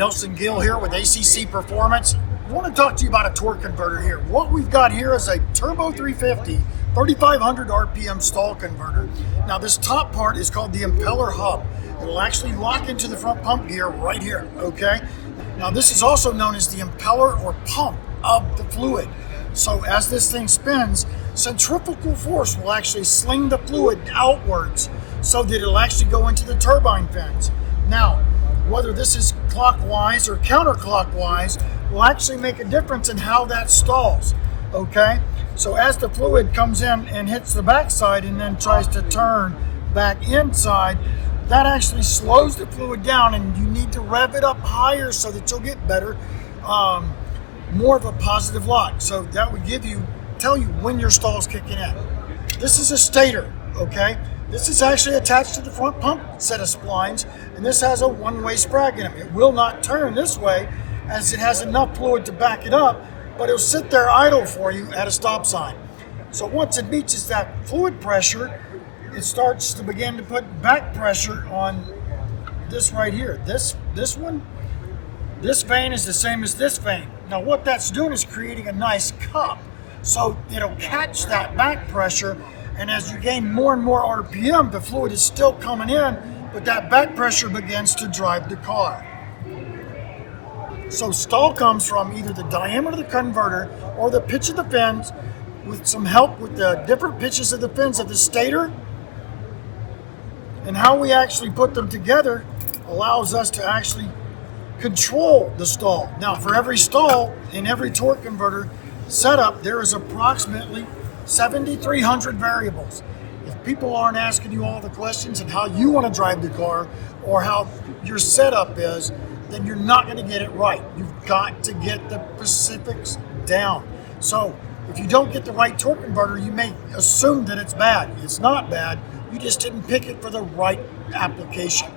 Nelson Gill here with ACC Performance. I want to talk to you about a torque converter here. What we've got here is a Turbo 350 3500 RPM stall converter. Now this top part is called the impeller hub. It'll actually lock into the front pump gear right here, okay? Now this is also known as the impeller or pump of the fluid. So as this thing spins, centrifugal force will actually sling the fluid outwards so that it'll actually go into the turbine fins. Now, whether this is clockwise or counterclockwise will actually make a difference in how that stalls, okay? So as the fluid comes in and hits the backside and then tries to turn back inside, that actually slows the fluid down, and you need to rev it up higher so that you'll get better, more of a positive lock. So that would tell you when your stall is kicking in. This is a stator, okay? This is actually attached to the front pump set of splines, and this has a one-way sprag in it. It will not turn this way as it has enough fluid to back it up, but it'll sit there idle for you at a stop sign. So once it reaches that fluid pressure, it starts to begin to put back pressure on this right here. This one, this vane is the same as this vane. Now what that's doing is creating a nice cup. So it'll catch that back pressure, and as you gain more and more RPM, the fluid is still coming in, but that back pressure begins to drive the car. So stall comes from either the diameter of the converter or the pitch of the fins, with some help with the different pitches of the fins of the stator. And how we actually put them together allows us to actually control the stall. Now for every stall in every torque converter setup, there is approximately 7,300 variables. If people aren't asking you all the questions and how you want to drive the car or how your setup is, then you're not going to get it right. You've got to get the specifics down. So if you don't get the right torque converter, you may assume that it's bad. It's not bad. You just didn't pick it for the right application.